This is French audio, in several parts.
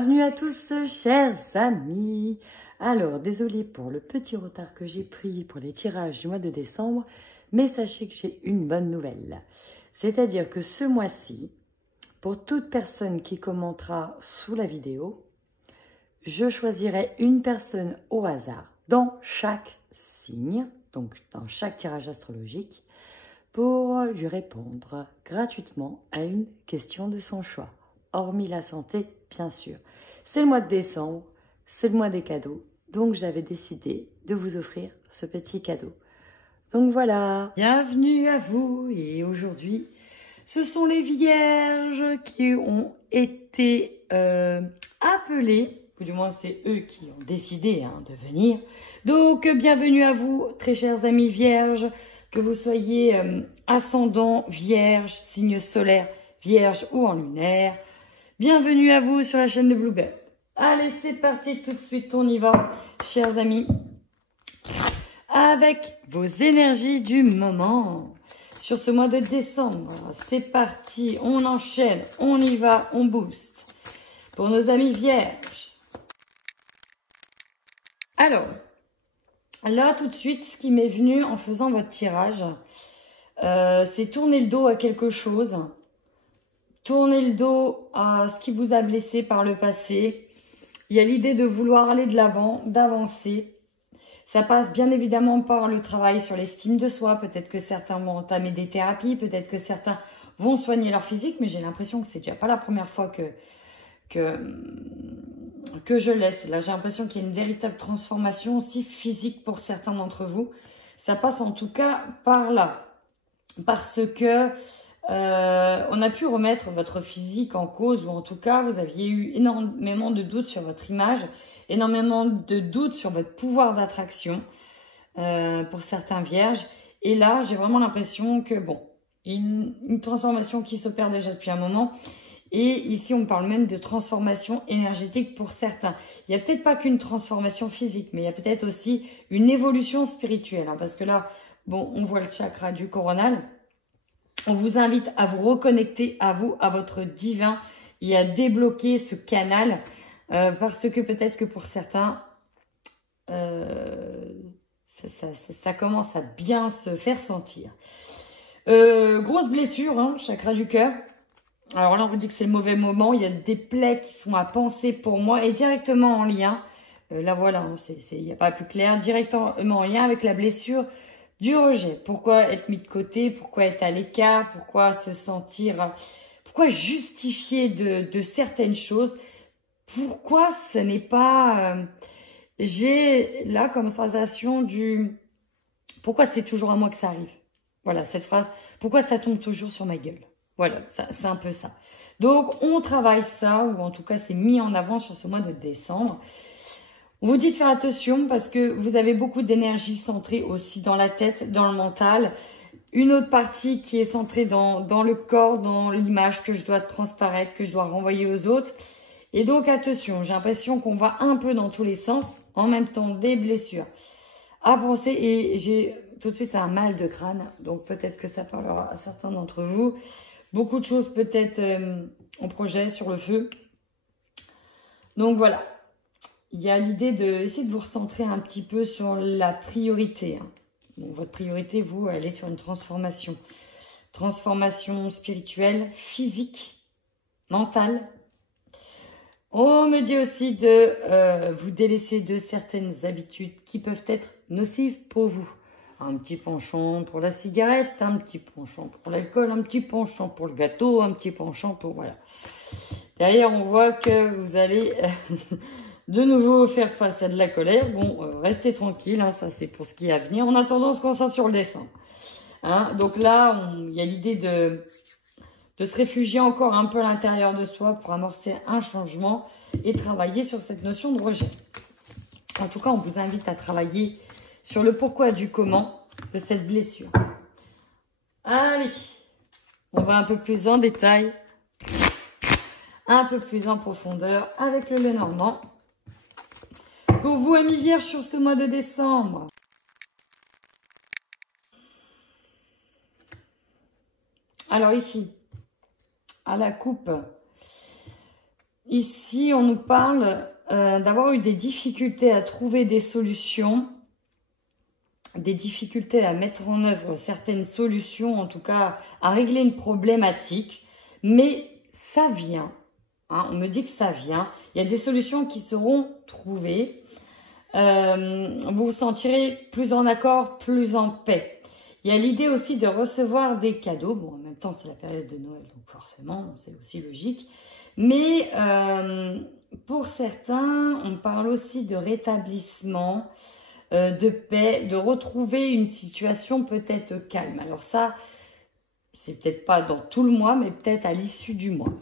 Bienvenue à tous, chers amis. Alors, désolée pour le petit retard que j'ai pris pour les tirages du mois de décembre, mais sachez que j'ai une bonne nouvelle. C'est-à-dire que ce mois-ci, pour toute personne qui commentera sous la vidéo, je choisirai une personne au hasard dans chaque signe, donc dans chaque tirage astrologique, pour lui répondre gratuitement à une question de son choix, hormis la santé, bien sûr. C'est le mois de décembre, c'est le mois des cadeaux, donc j'avais décidé de vous offrir ce petit cadeau. Donc voilà, bienvenue à vous, et aujourd'hui, ce sont les vierges qui ont été appelées, ou du moins c'est eux qui ont décidé de venir. Donc bienvenue à vous, très chers amis vierges, que vous soyez ascendant vierge, signe solaire vierge ou en lunaire. Bienvenue à vous sur la chaîne de Bluebird. Allez, c'est parti, tout de suite, on y va, chers amis, avec vos énergies du moment. Sur ce mois de décembre, c'est parti, on enchaîne, on y va, on booste. Pour nos amis vierges. Alors, là, tout de suite, ce qui m'est venu en faisant votre tirage, c'est tourner le dos à quelque chose. Tourner le dos à ce qui vous a blessé par le passé. Il y a l'idée de vouloir aller de l'avant, d'avancer. Ça passe bien évidemment par le travail sur l'estime de soi. Peut-être que certains vont entamer des thérapies, peut-être que certains vont soigner leur physique, mais j'ai l'impression que c'est déjà pas la première fois que je laisse. Là, j'ai l'impression qu'il y a une véritable transformation aussi physique pour certains d'entre vous. Ça passe en tout cas par là. Parce que on a pu remettre votre physique en cause, ou en tout cas, vous aviez eu énormément de doutes sur votre image, énormément de doutes sur votre pouvoir d'attraction pour certains vierges. Et là, j'ai vraiment l'impression que, bon, une transformation qui s'opère déjà depuis un moment. Et ici, on parle même de transformation énergétique pour certains. Il n'y a peut-être pas qu'une transformation physique, mais il y a peut-être aussi une évolution spirituelle. Parce que là, bon, on voit le chakra du coronal. On vous invite à vous reconnecter à vous, à votre divin, et à débloquer ce canal. Parce que peut-être que pour certains, ça commence à bien se faire sentir. Grosse blessure, chakra du cœur. Alors là, on vous dit que c'est le mauvais moment. Il y a des plaies qui sont à penser pour moi et directement en lien. Là, voilà, il n'y a pas plus clair. Directement en lien avec la blessure du rejet. Pourquoi être mis de côté? Pourquoi être à l'écart? Pourquoi se sentir... Pourquoi justifier de certaines choses? Pourquoi ce n'est pas... j'ai là comme sensation du... Pourquoi c'est toujours à moi que ça arrive? Voilà, cette phrase. Pourquoi ça tombe toujours sur ma gueule? Voilà, c'est un peu ça. Donc, on travaille ça, ou en tout cas, c'est mis en avant sur ce mois de décembre. On vous dit de faire attention parce que vous avez beaucoup d'énergie centrée aussi dans la tête, dans le mental. Une autre partie qui est centrée dans le corps, dans l'image que je dois transparaître, que je dois renvoyer aux autres. Et donc, attention, j'ai l'impression qu'on va un peu dans tous les sens, en même temps des blessures à penser. Et j'ai tout de suite un mal de crâne, donc peut-être que ça parlera à certains d'entre vous. Beaucoup de choses peut-être en projet sur le feu. Donc voilà, il y a l'idée d'essayer de vous recentrer un petit peu sur la priorité. Donc, votre priorité, vous, elle est sur une transformation. Transformation spirituelle, physique, mentale. On me dit aussi de vous délaisser de certaines habitudes qui peuvent être nocives pour vous. Un petit penchant pour la cigarette, un petit penchant pour l'alcool, un petit penchant pour le gâteau, un petit penchant pour... Voilà. Derrière, on voit que vous allez de nouveau faire face à de la colère. Bon, restez tranquille, ça c'est pour ce qui est à venir. En attendant, on se concentre sur le dessin. Donc là, il y a l'idée de se réfugier encore un peu à l'intérieur de soi pour amorcer un changement et travailler sur cette notion de rejet. En tout cas, on vous invite à travailler sur le pourquoi du comment de cette blessure. Allez, on va un peu plus en détail, un peu plus en profondeur avec le Lenormand. Pour vous, amis vierges, sur ce mois de décembre. Alors ici, à la coupe, Ici, on nous parle d'avoir eu des difficultés à trouver des solutions, des difficultés à mettre en œuvre certaines solutions, en tout cas à régler une problématique, mais ça vient. Hein, on me dit que ça vient. Il y a des solutions qui seront trouvées. Vous vous sentirez plus en accord, plus en paix. Il y a l'idée aussi de recevoir des cadeaux. Bon, en même temps, c'est la période de Noël, donc forcément, c'est aussi logique. Mais pour certains, on parle aussi de rétablissement, de paix, de retrouver une situation peut-être calme. Alors ça, c'est peut-être pas dans tout le mois, mais peut-être à l'issue du mois.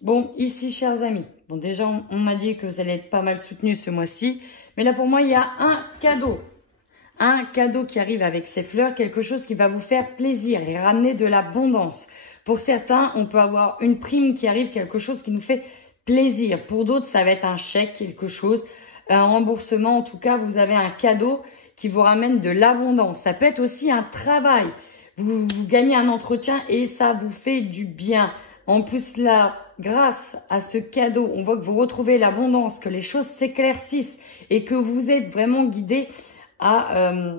Bon, ici, chers amis, bon, déjà, on m'a dit que vous allez être pas mal soutenus ce mois-ci. Mais là, pour moi, il y a un cadeau. Un cadeau qui arrive avec ces fleurs, quelque chose qui va vous faire plaisir et ramener de l'abondance. Pour certains, on peut avoir une prime qui arrive, quelque chose qui nous fait plaisir. Pour d'autres, ça va être un chèque, quelque chose, un remboursement. En tout cas, vous avez un cadeau qui vous ramène de l'abondance. Ça peut être aussi un travail. Vous gagnez un entretien et ça vous fait du bien. En plus, là, grâce à ce cadeau, on voit que vous retrouvez l'abondance, que les choses s'éclaircissent et que vous êtes vraiment guidé à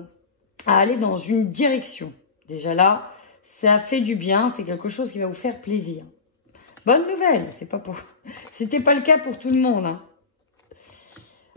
aller dans une direction. Déjà là, ça fait du bien, c'est quelque chose qui va vous faire plaisir. Bonne nouvelle, c'était pas le cas pour tout le monde. Hein.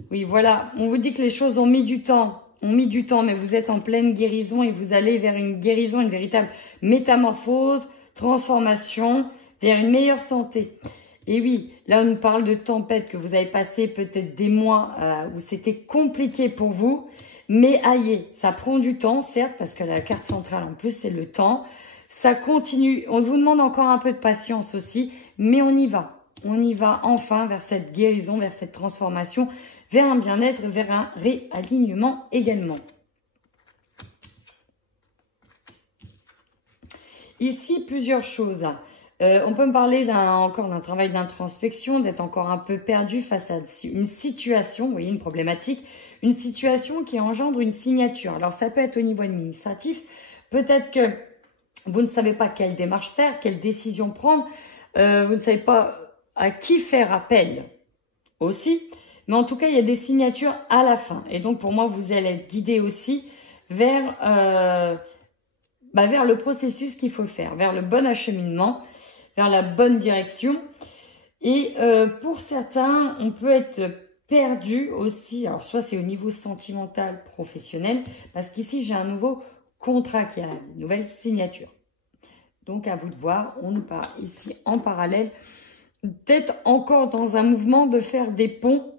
Oui, voilà, on vous dit que les choses ont mis du temps, mais vous êtes en pleine guérison et vous allez vers une guérison, une véritable métamorphose, transformation, vers une meilleure santé. Et oui, là on nous parle de tempête, que vous avez passé peut-être des mois où c'était compliqué pour vous. Mais aïe, ça prend du temps, certes, parce que la carte centrale, en plus, c'est le temps. Ça continue. On vous demande encore un peu de patience aussi, mais on y va. On y va enfin vers cette guérison, vers cette transformation, vers un bien-être, vers un réalignement également. Ici, plusieurs choses. On peut me parler encore d'un travail d'introspection, d'être encore un peu perdu face à une situation, vous voyez, une problématique, une situation qui engendre une signature. Alors, ça peut être au niveau administratif. Peut-être que vous ne savez pas quelle démarche faire, quelle décision prendre. Vous ne savez pas à qui faire appel aussi. Mais en tout cas, il y a des signatures à la fin. Et donc, pour moi, vous allez être guidé aussi vers le processus qu'il faut faire, vers le bon acheminement, vers la bonne direction. Et pour certains, on peut être perdu aussi. Alors, soit c'est au niveau sentimental, professionnel, parce qu'ici, j'ai un nouveau contrat qui a une nouvelle signature. Donc, à vous de voir, on nous parle ici en parallèle d'être encore dans un mouvement de faire des ponts.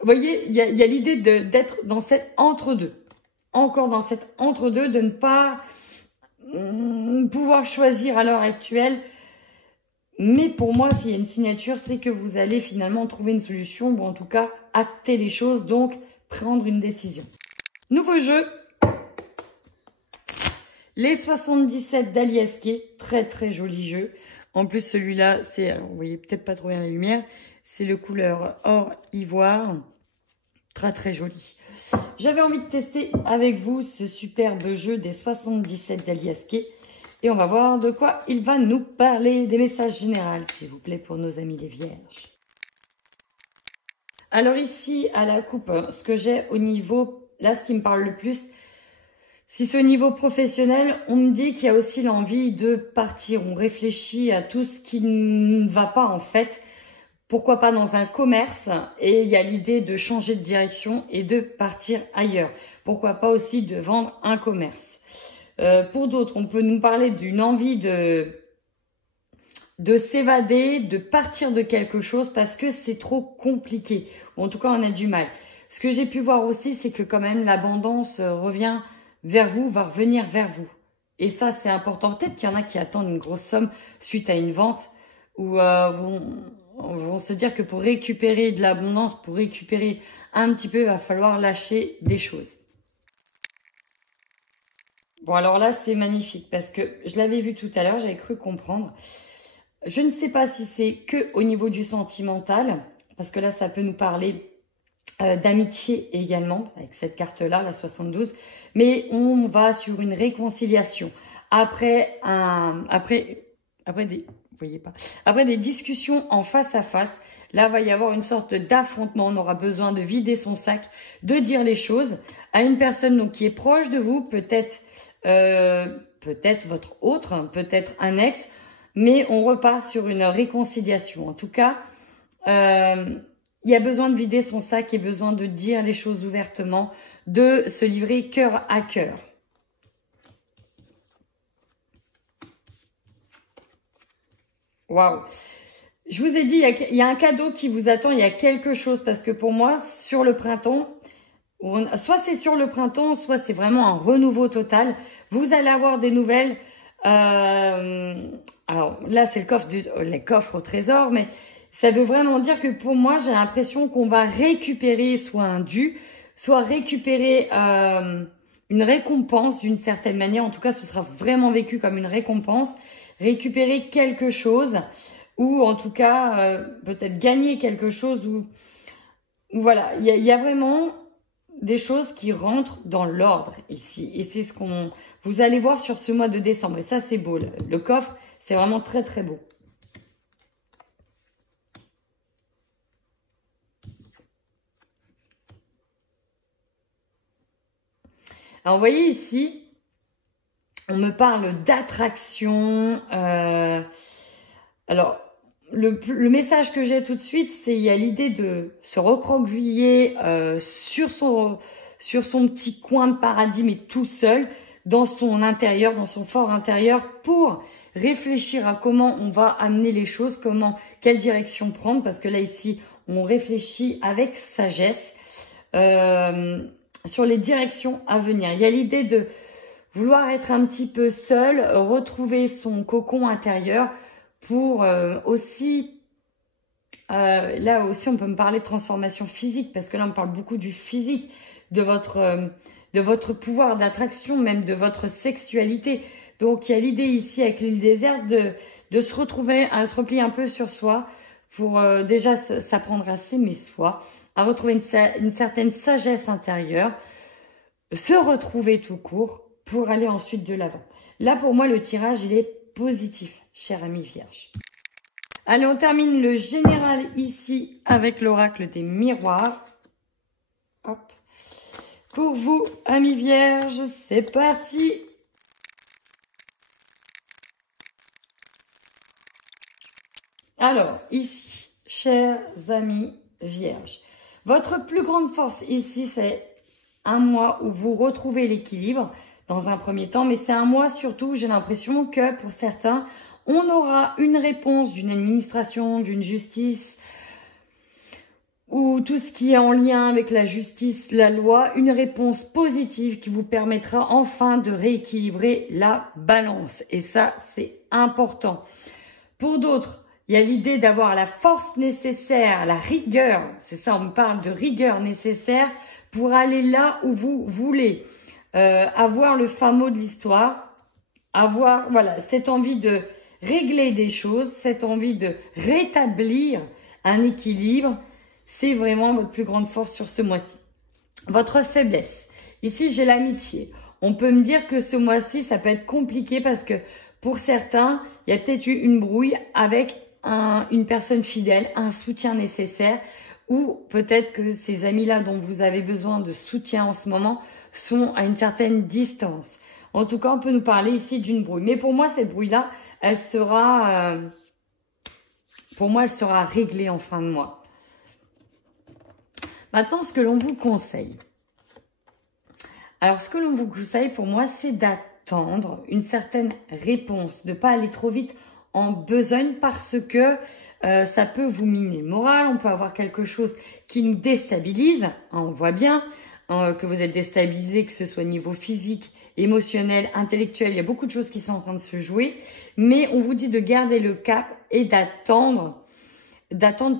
Vous voyez, il y a l'idée d'être dans cet entre-deux. Encore dans cet entre-deux, de ne pas pouvoir choisir à l'heure actuelle. Mais pour moi, s'il y a une signature, c'est que vous allez finalement trouver une solution, ou en tout cas acter les choses, donc prendre une décision. Nouveau jeu, les 77 d'Aliaské, très très joli jeu. En plus celui-là, c'est, alors vous voyez peut-être pas trop bien la lumière, c'est le couleur or ivoire, très très joli. J'avais envie de tester avec vous ce superbe jeu des 77 d'Aliaské. Et on va voir de quoi il va nous parler. Des messages généraux, s'il vous plaît, pour nos amis les vierges. Alors ici, à la coupe, ce que j'ai au niveau, là, ce qui me parle le plus, si c'est au niveau professionnel, on me dit qu'il y a aussi l'envie de partir. On réfléchit à tout ce qui ne va pas, en fait. Pourquoi pas dans un commerce, et il y a l'idée de changer de direction et de partir ailleurs. Pourquoi pas aussi de vendre un commerce. Pour d'autres, on peut nous parler d'une envie de s'évader, de partir de quelque chose parce que c'est trop compliqué. Ou en tout cas, on a du mal. Ce que j'ai pu voir aussi, c'est que quand même l'abondance revient vers vous, va revenir vers vous. Et ça, c'est important. Peut-être qu'il y en a qui attendent une grosse somme suite à une vente ou vont se dire que pour récupérer de l'abondance, pour récupérer un petit peu, il va falloir lâcher des choses. Bon, alors là, c'est magnifique parce que je l'avais vu tout à l'heure, j'avais cru comprendre. Je ne sais pas si c'est que au niveau du sentimental, parce que là, ça peut nous parler d'amitié également, avec cette carte-là, la 72. Mais on va sur une réconciliation. Après vous voyez pas, après des discussions en face à face, là, va y avoir une sorte d'affrontement. On aura besoin de vider son sac, de dire les choses à une personne donc, qui est proche de vous, peut-être votre autre, hein, peut-être un ex, mais on repart sur une réconciliation. En tout cas, il y a besoin de vider son sac et besoin de dire les choses ouvertement, de se livrer cœur à cœur. Waouh! Je vous ai dit, il y a un cadeau qui vous attend, il y a quelque chose. Parce que pour moi, sur le printemps, soit c'est sur le printemps, soit c'est vraiment un renouveau total. Vous allez avoir des nouvelles. Alors là, c'est les coffres au trésor, mais ça veut vraiment dire que pour moi, j'ai l'impression qu'on va récupérer soit un dû, soit récupérer une récompense d'une certaine manière. En tout cas, ce sera vraiment vécu comme une récompense. Récupérer quelque chose ou en tout cas peut-être gagner quelque chose ou voilà, il y a vraiment des choses qui rentrent dans l'ordre ici et c'est ce qu'on vous allez voir sur ce mois de décembre et ça c'est beau, le coffre c'est vraiment très très beau. Alors vous voyez ici on me parle d'attraction. Alors, le message que j'ai tout de suite, c'est il y a l'idée de se recroqueviller sur son petit coin de paradis, mais tout seul, dans son intérieur, dans son fort intérieur, pour réfléchir à comment on va amener les choses, quelle direction prendre, parce que là, ici, on réfléchit avec sagesse sur les directions à venir. Il y a l'idée de vouloir être un petit peu seul, retrouver son cocon intérieur pour aussi, là aussi on peut me parler de transformation physique parce que là on parle beaucoup du physique, de votre pouvoir d'attraction, même de votre sexualité. Donc il y a l'idée ici avec l'île déserte de se retrouver, à se replier un peu sur soi pour déjà s'apprendre à s'aimer soi, à retrouver une certaine sagesse intérieure, se retrouver tout court, pour aller ensuite de l'avant. Là, pour moi, le tirage, il est positif, cher ami vierge. Allez, on termine le général ici avec l'oracle des miroirs. Hop. Pour vous, amis vierges, c'est parti. Alors, ici, chers amis vierges, votre plus grande force ici, c'est un mois où vous retrouvez l'équilibre, dans un premier temps, mais c'est un mois surtout, j'ai l'impression que pour certains, on aura une réponse d'une administration, d'une justice, ou tout ce qui est en lien avec la justice, la loi, une réponse positive qui vous permettra enfin de rééquilibrer la balance. Et ça, c'est important. Pour d'autres, il y a l'idée d'avoir la force nécessaire, la rigueur, c'est ça, on me parle de rigueur nécessaire pour aller là où vous voulez. Avoir le fin mot de l'histoire, avoir voilà cette envie de régler des choses, cette envie de rétablir un équilibre, c'est vraiment votre plus grande force sur ce mois-ci. Votre faiblesse, ici j'ai l'amitié. On peut me dire que ce mois-ci, ça peut être compliqué parce que pour certains, il y a peut-être eu une brouille avec une personne fidèle, un soutien nécessaire ou peut-être que ces amis-là dont vous avez besoin de soutien en ce moment sont à une certaine distance. En tout cas, on peut nous parler ici d'une brouille. Mais pour moi, cette brouille-là, elle sera réglée en fin de mois. Maintenant, ce que l'on vous conseille. Alors, ce que l'on vous conseille, pour moi, c'est d'attendre une certaine réponse, de ne pas aller trop vite en besogne parce que ça peut vous miner le moral. On peut avoir quelque chose qui nous déstabilise. Hein, on voit bien que vous êtes déstabilisé, que ce soit au niveau physique, émotionnel, intellectuel. Il y a beaucoup de choses qui sont en train de se jouer. Mais on vous dit de garder le cap et d'attendre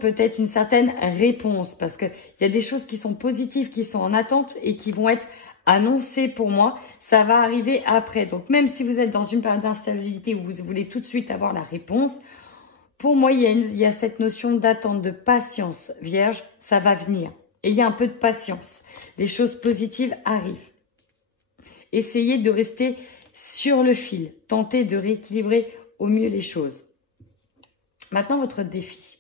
peut-être une certaine réponse. Parce qu'il y a des choses qui sont positives, qui sont en attente et qui vont être annoncées pour moi. Ça va arriver après. Donc même si vous êtes dans une période d'instabilité où vous voulez tout de suite avoir la réponse, pour moi, il y a cette notion d'attente, de patience. Vierge, ça va venir. Et il y a un peu de patience. Les choses positives arrivent. Essayez de rester sur le fil. Tentez de rééquilibrer au mieux les choses. Maintenant, votre défi.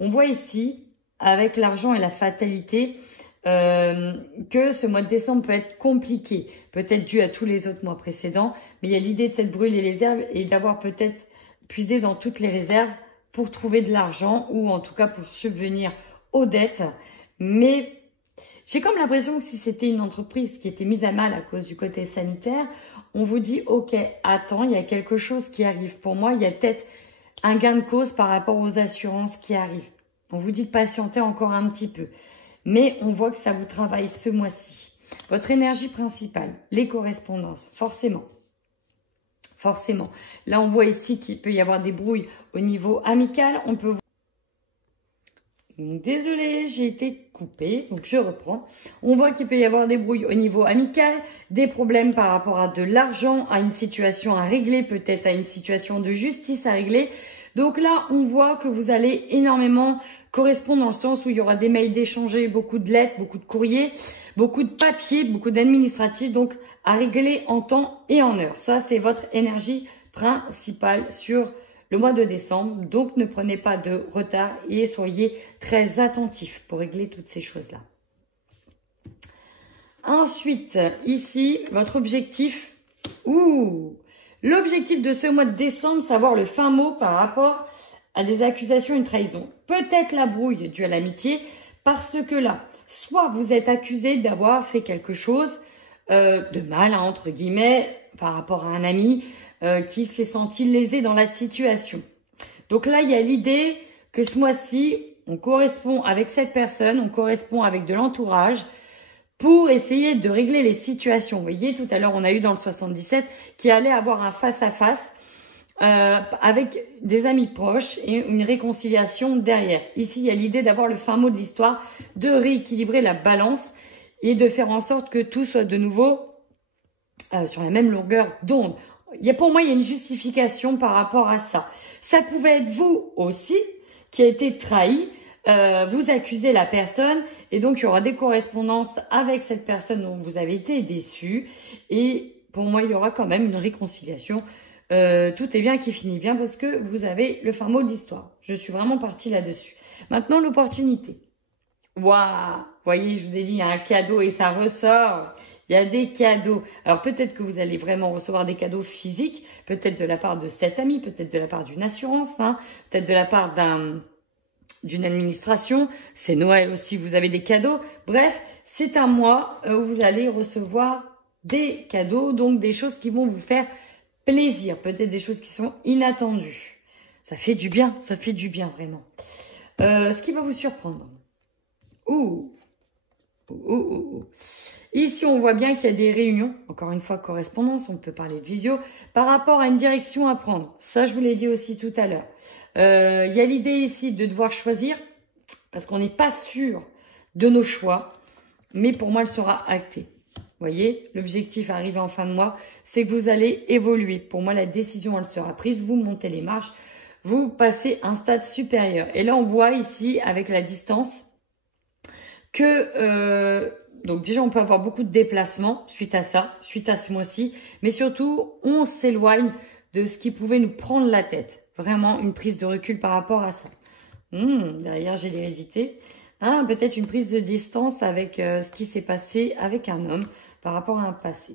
On voit ici, avec l'argent et la fatalité, que ce mois de décembre peut être compliqué, peut-être dû à tous les autres mois précédents, mais il y a l'idée de cette brûler les herbes et d'avoir peut-être puisé dans toutes les réserves pour trouver de l'argent ou en tout cas pour subvenir aux dettes. Mais j'ai comme l'impression que si c'était une entreprise qui était mise à mal à cause du côté sanitaire, on vous dit ok, attends, il y a quelque chose qui arrive. Pour moi, il y a peut-être un gain de cause par rapport aux assurances qui arrivent. On vous dit de patienter encore un petit peu. Mais on voit que ça vous travaille ce mois-ci. Votre énergie principale, les correspondances, forcément. Forcément. Là, on voit ici qu'il peut y avoir des brouilles au niveau amical. On peut... Désolée, j'ai été coupée, donc je reprends. On voit qu'il peut y avoir des brouilles au niveau amical, des problèmes par rapport à de l'argent, à une situation à régler, peut-être à une situation de justice à régler. Donc là, on voit que vous allez énormément correspondre dans le sens où il y aura des mails d'échanger, beaucoup de lettres, beaucoup de courriers, beaucoup de papiers, beaucoup d'administratifs, donc à régler en temps et en heure. Ça, c'est votre énergie principale sur le mois de décembre. Donc, ne prenez pas de retard et soyez très attentifs pour régler toutes ces choses-là. Ensuite, ici, votre objectif. L'objectif de ce mois de décembre, savoir le fin mot par rapport à des accusations et une trahison. Peut-être la brouille due à l'amitié, parce que là, soit vous êtes accusé d'avoir fait quelque chose de mal, hein, entre guillemets, par rapport à un ami qui s'est senti lésé dans la situation. Donc là, il y a l'idée que ce mois-ci, on correspond avec cette personne, on correspond avec de l'entourage pour essayer de régler les situations. Vous voyez, tout à l'heure, on a eu dans le 77 qui allait avoir un face-à-face avec des amis proches et une réconciliation derrière. Ici, il y a l'idée d'avoir le fin mot de l'histoire, de rééquilibrer la balance et de faire en sorte que tout soit de nouveau sur la même longueur d'onde. Pour moi, il y a une justification par rapport à ça. Ça pouvait être vous aussi qui a été trahi, vous accusez la personne et donc il y aura des correspondances avec cette personne dont vous avez été déçu. Et pour moi, il y aura quand même une réconciliation. Tout est bien qui finit bien parce que vous avez le fin mot de l'histoire. Je suis vraiment partie là-dessus. Maintenant, l'opportunité. Waouh! Vous voyez, je vous ai dit, il y a un cadeau et ça ressort. Il y a des cadeaux. Alors, peut-être que vous allez vraiment recevoir des cadeaux physiques, peut-être de la part de cet ami, peut-être de la part d'une assurance, hein, peut-être de la part d'une administration. C'est Noël aussi, vous avez des cadeaux. Bref, c'est un mois où vous allez recevoir des cadeaux, donc des choses qui vont vous faire plaisir, peut-être des choses qui sont inattendues. Ça fait du bien vraiment. Ce qui va vous surprendre. Ici, on voit bien qu'il y a des réunions, encore une fois, correspondance, on peut parler de visio, par rapport à une direction à prendre. Ça, je vous l'ai dit aussi tout à l'heure. Il y a l'idée ici de devoir choisir, parce qu'on n'est pas sûr de nos choix, mais pour moi, elle sera actée. Vous voyez, l'objectif arrivé en fin de mois, c'est que vous allez évoluer. Pour moi, la décision, elle sera prise, vous montez les marches, vous passez un stade supérieur. Et là, on voit ici, avec la distance, que... donc déjà, on peut avoir beaucoup de déplacements suite à ça, suite à ce mois-ci. Mais surtout, on s'éloigne de ce qui pouvait nous prendre la tête. Vraiment, une prise de recul par rapport à ça. Derrière, j'ai l'hérédité. Peut-être une prise de distance avec ce qui s'est passé avec un homme par rapport à un passé.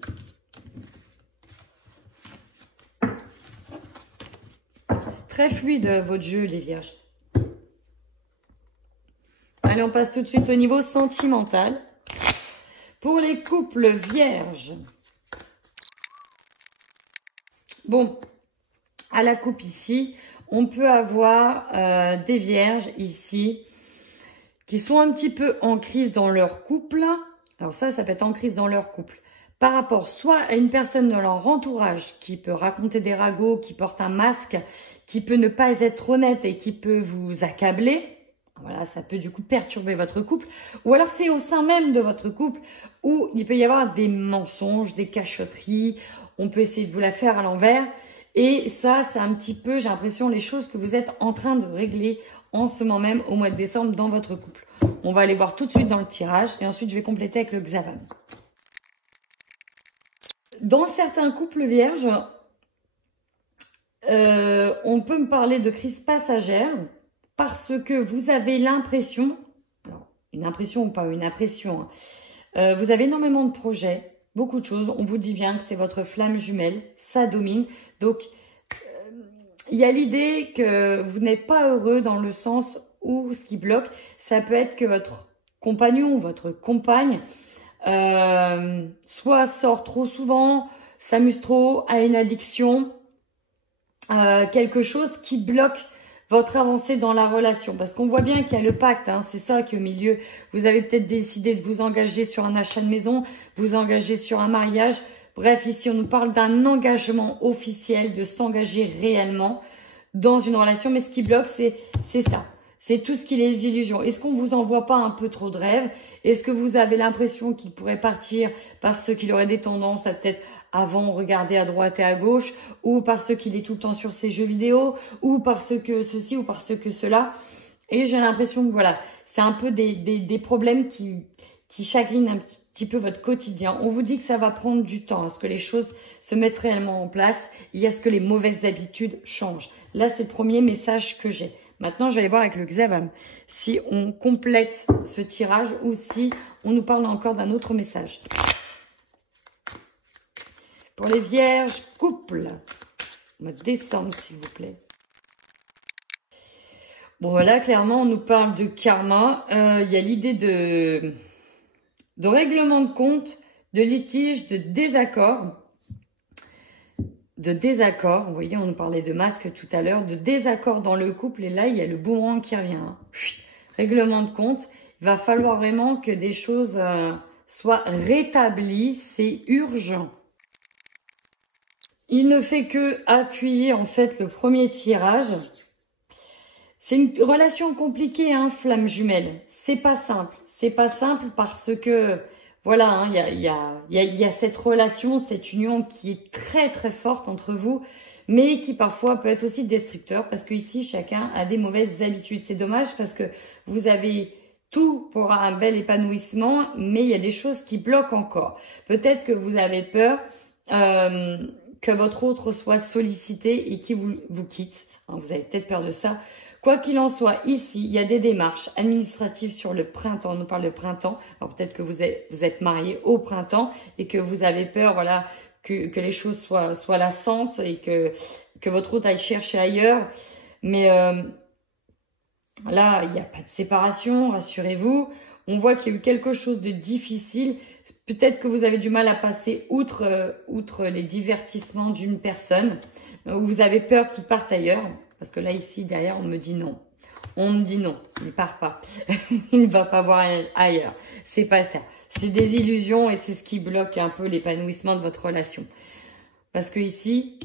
Très fluide, votre jeu, les vierges. Allez, on passe tout de suite au niveau sentimental. Pour les couples vierges. Bon, à la coupe ici, on peut avoir des vierges ici qui sont un petit peu en crise dans leur couple. Alors ça peut être en crise dans leur couple. Par rapport soit à une personne de leur entourage qui peut raconter des ragots, qui porte un masque, qui peut ne pas être honnête et qui peut vous accabler. Voilà, ça peut du coup perturber votre couple. Ou alors c'est au sein même de votre couple où il peut y avoir des mensonges, des cachotteries. On peut essayer de vous la faire à l'envers. Et ça, c'est un petit peu, j'ai l'impression, les choses que vous êtes en train de régler en ce moment même au mois de décembre dans votre couple. On va aller voir tout de suite dans le tirage et ensuite je vais compléter avec le Xavam. Dans certains couples vierges, On peut me parler de crise passagère parce que vous avez l'impression, alors une impression ou pas une impression, hein, vous avez énormément de projets, beaucoup de choses. On vous dit bien que c'est votre flamme jumelle, ça domine. Donc, il y a l'idée que vous n'êtes pas heureux dans le sens où ce qui bloque, ça peut être que votre compagnon ou votre compagne soit sort trop souvent, s'amuse trop, a une addiction, quelque chose qui bloque votre avancée dans la relation. Parce qu'on voit bien qu'il y a le pacte, hein, c'est ça qui est au milieu. Vous avez peut-être décidé de vous engager sur un achat de maison, vous engager sur un mariage. Bref, ici, on nous parle d'un engagement officiel, de s'engager réellement dans une relation. Mais ce qui bloque, c'est ça. C'est tout ce qui est les illusions. Est-ce qu'on vous envoie pas un peu trop de rêves? Est-ce que vous avez l'impression qu'il pourrait partir parce qu'il aurait des tendances à peut-être avant regarder à droite et à gauche, ou parce qu'il est tout le temps sur ses jeux vidéo, ou parce que ceci, ou parce que cela? Et j'ai l'impression que voilà, c'est un peu des problèmes qui chagrinent un petit peu votre quotidien. On vous dit que ça va prendre du temps à ce que les choses se mettent réellement en place et à ce que les mauvaises habitudes changent. Là, c'est le premier message que j'ai. Maintenant, je vais aller voir avec le Xavam si on complète ce tirage ou si on nous parle encore d'un autre message. Pour les vierges, couple, mois de décembre, s'il vous plaît. Bon, voilà, clairement, on nous parle de karma. Il y a l'idée de règlement de compte, de litige, de désaccord. Vous voyez, on nous parlait de masque tout à l'heure, de désaccord dans le couple. Et là, il y a le boomerang qui revient. Hein. Règlement de compte. Il va falloir vraiment que des choses soient rétablies. C'est urgent. Il ne fait que appuyer, en fait, le premier tirage. C'est une relation compliquée, hein, flamme jumelle. C'est pas simple. C'est pas simple parce que... Voilà, hein, il y a cette relation, cette union qui est très très forte entre vous, mais qui parfois peut être aussi destructeur parce que ici chacun a des mauvaises habitudes. C'est dommage parce que vous avez tout pour un bel épanouissement, mais il y a des choses qui bloquent encore. Peut-être que vous avez peur que votre autre soit sollicité et qu'il vous quitte. Hein, vous avez peut-être peur de ça. Quoi qu'il en soit, ici, il y a des démarches administratives sur le printemps. On nous parle de printemps. Alors peut-être que vous êtes marié au printemps et que vous avez peur, voilà, que les choses soient lassantes et que votre autre aille chercher ailleurs. Mais là, il n'y a pas de séparation, rassurez-vous. On voit qu'il y a eu quelque chose de difficile. Peut-être que vous avez du mal à passer outre les divertissements d'une personne. Ou vous avez peur qu'il parte ailleurs. Parce que là, ici, derrière, on me dit non. On me dit non, il ne part pas. Il ne va pas voir ailleurs. C'est pas ça. C'est des illusions et c'est ce qui bloque un peu l'épanouissement de votre relation. Parce que ici,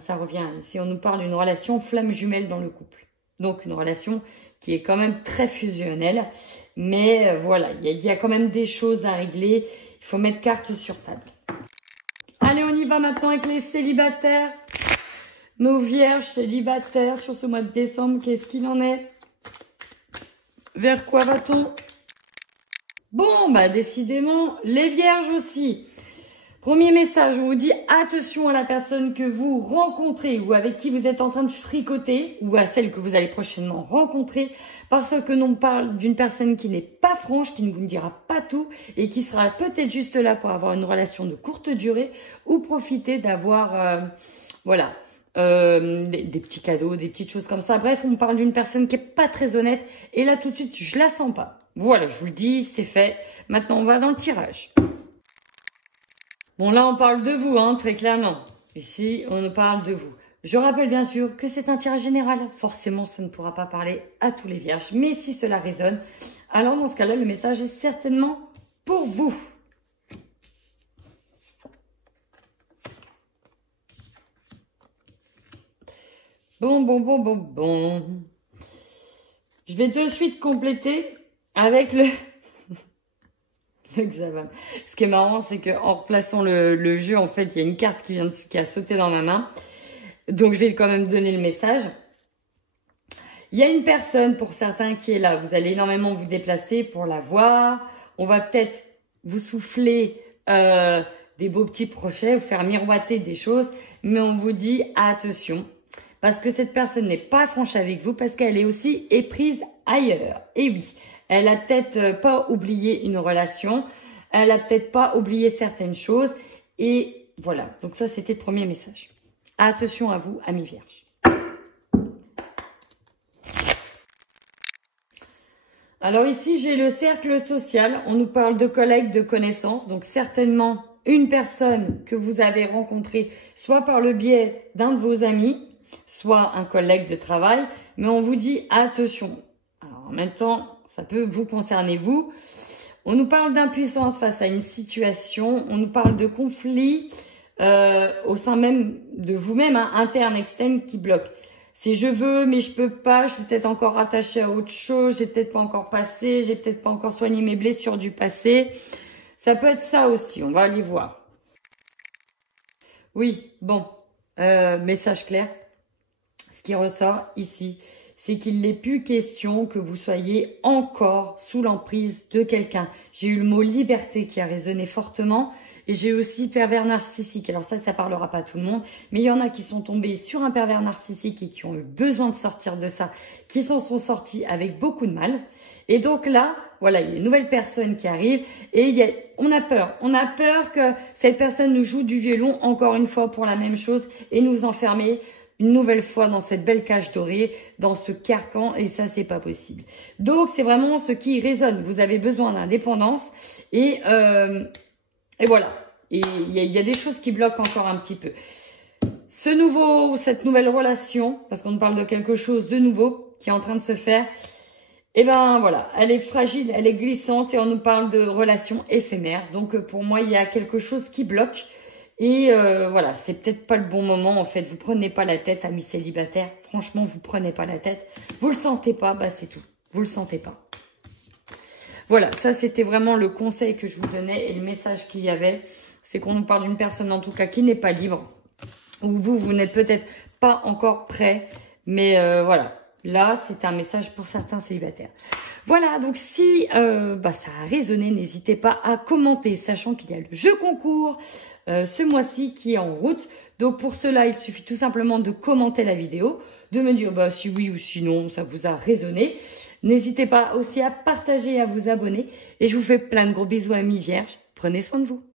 ça revient. Ici, on nous parle d'une relation flamme jumelle dans le couple. Donc, une relation qui est quand même très fusionnelle. Mais voilà, il y a quand même des choses à régler. Il faut mettre carte sur table. Allez, on y va maintenant avec les célibataires. Nos vierges célibataires sur ce mois de décembre, qu'est-ce qu'il en est? Vers quoi va-t-on? Bon, bah décidément, les vierges aussi. Premier message, on vous dit attention à la personne que vous rencontrez ou avec qui vous êtes en train de fricoter ou à celle que vous allez prochainement rencontrer parce que l'on parle d'une personne qui n'est pas franche, qui ne vous dira pas tout et qui sera peut-être juste là pour avoir une relation de courte durée ou profiter d'avoir, voilà, des petits cadeaux, des petites choses comme ça. Bref, on me parle d'une personne qui est pas très honnête et là tout de suite je la sens pas. Voilà, je vous le dis, c'est fait. Maintenant on va dans le tirage. Bon là on parle de vous, hein, très clairement. Ici on nous parle de vous. Je rappelle bien sûr que c'est un tirage général. Forcément ça ne pourra pas parler à tous les vierges, mais si cela résonne, alors dans ce cas-là le message est certainement pour vous. Bon. Je vais de suite compléter avec le Xavam. Ce qui est marrant, c'est qu'en replaçant le jeu, en fait, il y a une carte qui a sauté dans ma main. Donc, je vais quand même donner le message. Il y a une personne, pour certains, qui est là. Vous allez énormément vous déplacer pour la voir. On va peut-être vous souffler des beaux petits projets, vous faire miroiter des choses. Mais on vous dit, attention. parce que cette personne n'est pas franche avec vous, parce qu'elle est aussi éprise ailleurs. Et oui, elle a peut-être pas oublié une relation, elle a peut-être pas oublié certaines choses. Et voilà, donc ça c'était le premier message. Attention à vous, amis vierges. Alors ici, j'ai le cercle social. On nous parle de collègues, de connaissances. Donc certainement une personne que vous avez rencontrée, soit par le biais d'un de vos amis, soit un collègue de travail. Mais on vous dit attention. Alors en même temps, ça peut vous concerner vous. On nous parle d'impuissance face à une situation. On nous parle de conflits au sein même de vous-même, hein, interne, externe, qui bloquent. Si je veux, mais je peux pas, je suis peut-être encore attachée à autre chose, j'ai peut-être pas encore passé, j'ai peut-être pas encore soigné mes blessures du passé. Ça peut être ça aussi, on va aller voir. Oui, bon, message clair. Ce qui ressort ici, c'est qu'il n'est plus question que vous soyez encore sous l'emprise de quelqu'un. J'ai eu le mot liberté qui a résonné fortement. Et j'ai aussi pervers narcissique. Alors ça parlera pas à tout le monde. Mais il y en a qui sont tombés sur un pervers narcissique et qui ont eu besoin de sortir de ça, qui s'en sont sortis avec beaucoup de mal. Et donc là, voilà, il y a une nouvelle personne qui arrive et on a peur. On a peur que cette personne nous joue du violon encore une fois pour la même chose et nous enfermer une nouvelle fois dans cette belle cage dorée, dans ce carcan, et ça, c'est pas possible. Donc, c'est vraiment ce qui résonne. Vous avez besoin d'indépendance et voilà. Et il y a des choses qui bloquent encore un petit peu. Cette nouvelle relation, parce qu'on parle de quelque chose de nouveau qui est en train de se faire, et ben voilà, elle est fragile, elle est glissante et on nous parle de relations éphémères. Donc pour moi, il y a quelque chose qui bloque. Et voilà, c'est peut-être pas le bon moment en fait. Vous prenez pas la tête, amis célibataires. Franchement, vous prenez pas la tête. Vous le sentez pas, bah c'est tout. Vous le sentez pas. Voilà, ça c'était vraiment le conseil que je vous donnais et le message qu'il y avait. C'est qu'on nous parle d'une personne en tout cas qui n'est pas libre. Ou vous n'êtes peut-être pas encore prêt. Mais voilà, là c'était un message pour certains célibataires. Voilà, donc si ça a résonné, n'hésitez pas à commenter, sachant qu'il y a le jeu concours ce mois-ci qui est en route. Donc pour cela, il suffit tout simplement de commenter la vidéo, de me dire si oui ou sinon ça vous a résonné. N'hésitez pas aussi à partager et à vous abonner. Et je vous fais plein de gros bisous, amis vierges. Prenez soin de vous.